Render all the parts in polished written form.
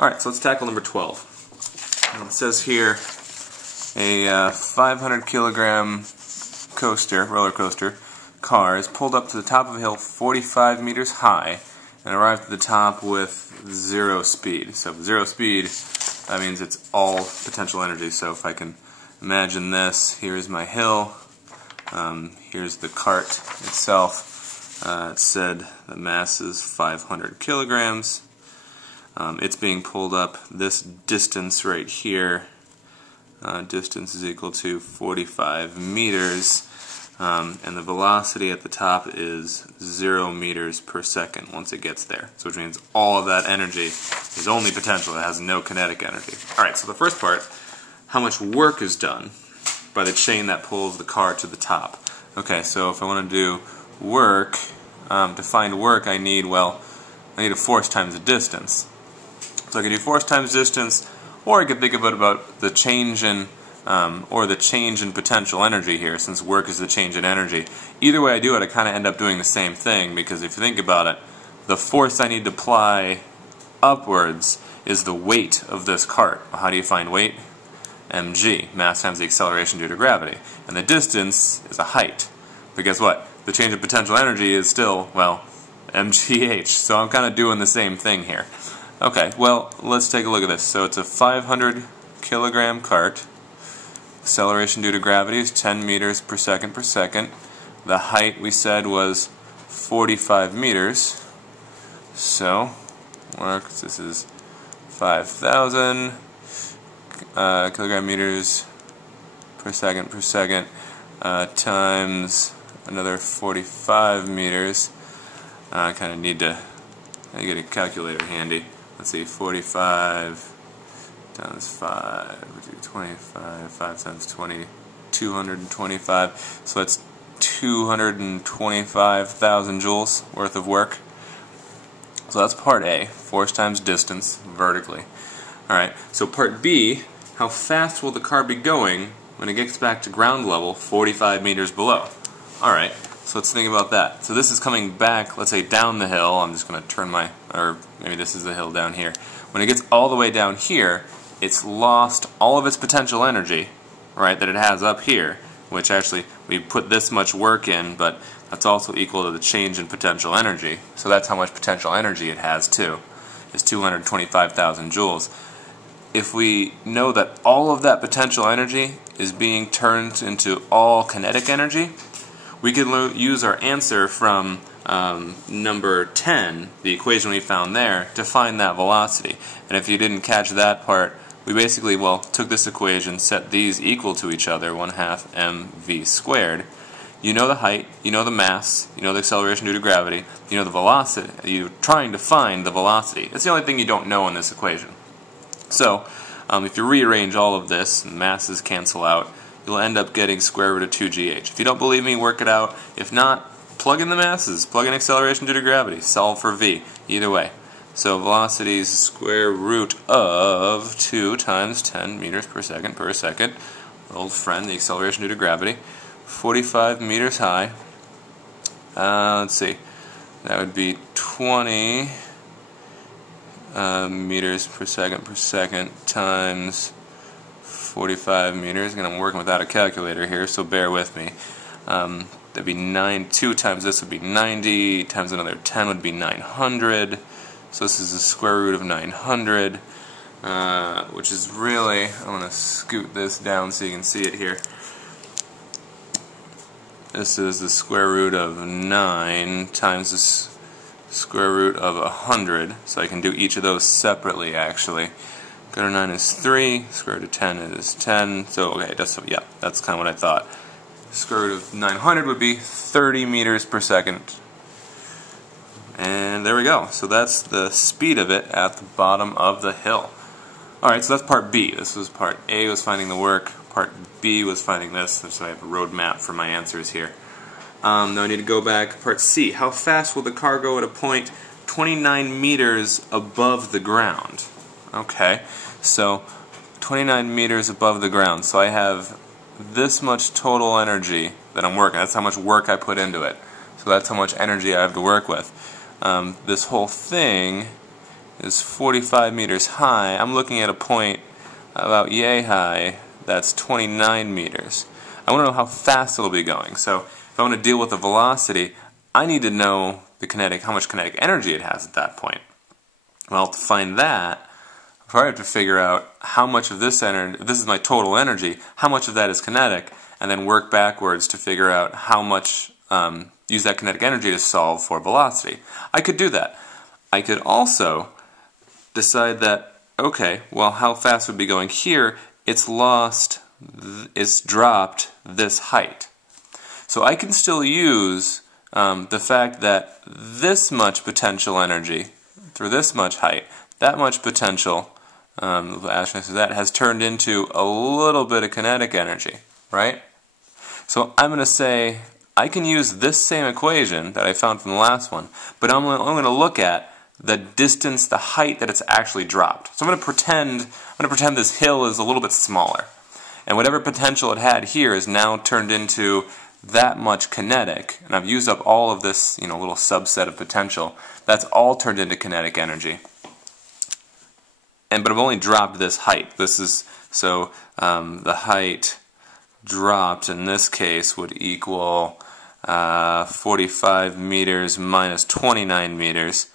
Alright, so let's tackle number 12. It says here a 500 kilogram roller coaster car is pulled up to the top of a hill 45 meters high and arrived at the top with 0 speed. So with 0 speed, that means it's all potential energy. So if I can imagine this, here's my hill, here's the cart itself. It said the mass is 500 kilograms. It's being pulled up this distance right here. Distance is equal to 45 meters. And the velocity at the top is 0 meters per second once it gets there. So which means all of that energy is only potential. It has no kinetic energy. Alright, so the first part, how much work is done by the chain that pulls the car to the top. Okay, so if I want to do work, to find work I need a force times the distance. So I can do force times distance, or I could think about the change in potential energy here, since work is the change in energy. Either way I do it, I kind of end up doing the same thing, because if you think about it, the force I need to apply upwards is the weight of this cart. How do you find weight? mg, mass times the acceleration due to gravity. And the distance is a height. But guess what? The change in potential energy is still, well, mgh. So I'm kind of doing the same thing here. Okay, well, let's take a look at this. So it's a 500 kilogram cart. Acceleration due to gravity is 10 meters per second per second. The height we said was 45 meters. So, this is 5,000 kilogram meters per second times another 45 meters. I kind of need to get a calculator handy. Let's see, 45 times 5 would be 25, 5 times 20, 225. So that's 225,000 joules worth of work. So that's part A, force times distance, vertically. Alright, so part B, how fast will the car be going when it gets back to ground level 45 meters below? Alright, so let's think about that. So this is coming back, let's say down the hill. I'm just going to turn or maybe this is the hill down here. When it gets all the way down here, it's lost all of its potential energy, right, that it has up here, which actually we put this much work in, but that's also equal to the change in potential energy. So that's how much potential energy it has too, is 225,000 joules. If we know that all of that potential energy is being turned into all kinetic energy, we could use our answer from number 10, the equation we found there, to find that velocity. And if you didn't catch that part, we basically, took this equation, set these equal to each other, 1/2 mv squared. You know the height, you know the mass, you know the acceleration due to gravity, you know the velocity. You're trying to find the velocity. It's the only thing you don't know in this equation. So, if you rearrange all of this, and masses cancel out, you'll end up getting square root of 2gh. If you don't believe me, work it out. If not, plug in the masses, plug in acceleration due to gravity, solve for v, either way. So velocity is square root of 2 times 10 meters per second, old friend, the acceleration due to gravity, 45 meters high. Let's see, that would be 20 meters per second times 45 meters. Again, I'm working without a calculator here, so bear with me. That'd be 2 times this would be 90, times another 10 would be 900. So this is the square root of 900, which is really, I'm going to scoot this down so you can see it here. This is the square root of 9 times the square root of 100. So I can do each of those separately, actually. Square root of 9 is 3, square root of 10 is 10. So, okay, that's kind of what I thought. Square root of 900 would be 30 meters per second. And there we go. So that's the speed of it at the bottom of the hill. Alright, so that's part B. This was part A, was finding the work. Part B was finding this. So I have a road map for my answers here. Now I need to go back. Part C. How fast will the car go at a point 29 meters above the ground? Okay, so 29 meters above the ground. So I have this much total energy that I'm working. That's how much work I put into it. So that's how much energy I have to work with. This whole thing is 45 meters high. I'm looking at a point about yay high that's 29 meters. I want to know how fast it'll be going. So if I want to deal with the velocity, I need to know how much kinetic energy it has at that point. Well, to find that, I probably have to figure out how much of this energy, if this is my total energy, how much of that is kinetic, and then work backwards to figure out how much, use that kinetic energy to solve for velocity. I could do that. I could also decide that, okay, well, how fast would it be going here? It's dropped this height. So I can still use the fact that this much potential energy through this much height, that much potential, that has turned into a little bit of kinetic energy, right? So I'm going to say I can use this same equation that I found from the last one, but I'm going to look at the distance, the height that it's actually dropped. So I'm going to pretend this hill is a little bit smaller, and whatever potential it had here is now turned into that much kinetic, and I've used up all of this, little subset of potential. That's all turned into kinetic energy. But I've only dropped this height. The height dropped in this case would equal 45 meters minus 29 meters.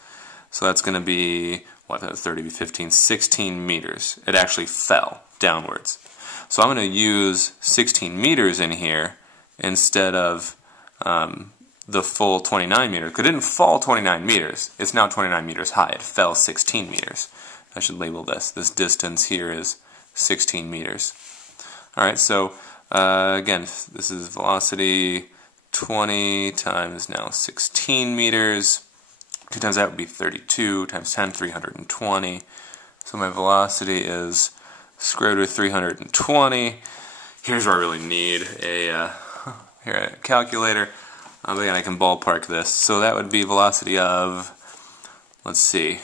So that's going to be, 30, 15, 16 meters. It actually fell downwards. So I'm going to use 16 meters in here instead of the full 29 meters. Because it didn't fall 29 meters. It's now 29 meters high. It fell 16 meters. I should label this. This distance here is 16 meters. Alright, so again, this is velocity 20 times now 16 meters. 2 times that would be 32 times 10, 320. So my velocity is square root of 320. Here's where I really need a calculator. Again, I can ballpark this. So that would be velocity of, let's say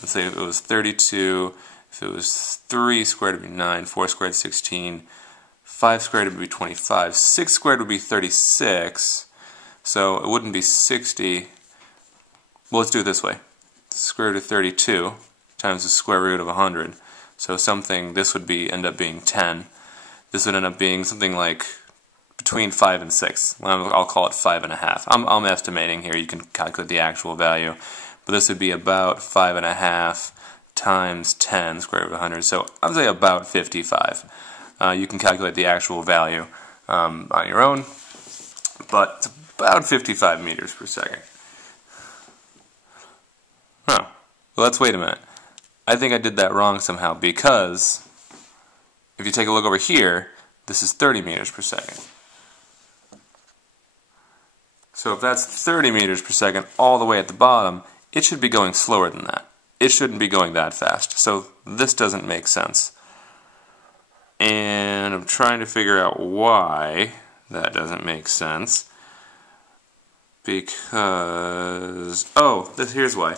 if it was 32, if it was 3 squared it would be 9, 4 squared 16, 5 squared would be 25, 6 squared would be 36, so it wouldn't be 60. Well, let's do it this way. Square root of 32 times the square root of 100. So this would end up being 10. This would end up being something like between 5 and 6. I'll call it 5.5. I'm estimating here. You can calculate the actual value. But this would be about 5.5 times 10 square root of 100. So I would say about 55. You can calculate the actual value on your own. But it's about 55 meters per second. Huh. Well, let's wait a minute. I think I did that wrong somehow, because if you take a look over here, this is 30 meters per second. So if that's 30 meters per second all the way at the bottom, it should be going slower than that. It shouldn't be going that fast. So this doesn't make sense. And I'm trying to figure out why that doesn't make sense. Because, here's why.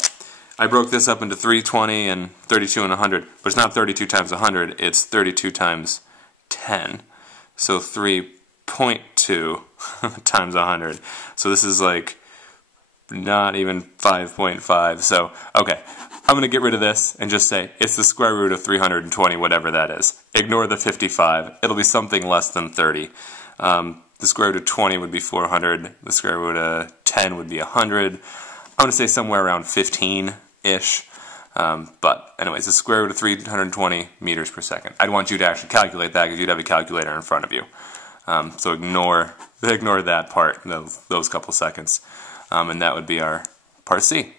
I broke this up into 320 and 32 and 100, but it's not 32 times 100, it's 32 times 10. So 3.2 times 100. So this is like not even 5.5. So, okay, I'm going to get rid of this and just say it's the square root of 320, whatever that is. Ignore the 55. It'll be something less than 30. The square root of 20 would be 400. The square root of 10 would be 100. I'm going to say somewhere around 15-ish. But anyways, the square root of 320 meters per second. I'd want you to actually calculate that because you'd have a calculator in front of you. So ignore that part, those couple seconds. And that would be our part C.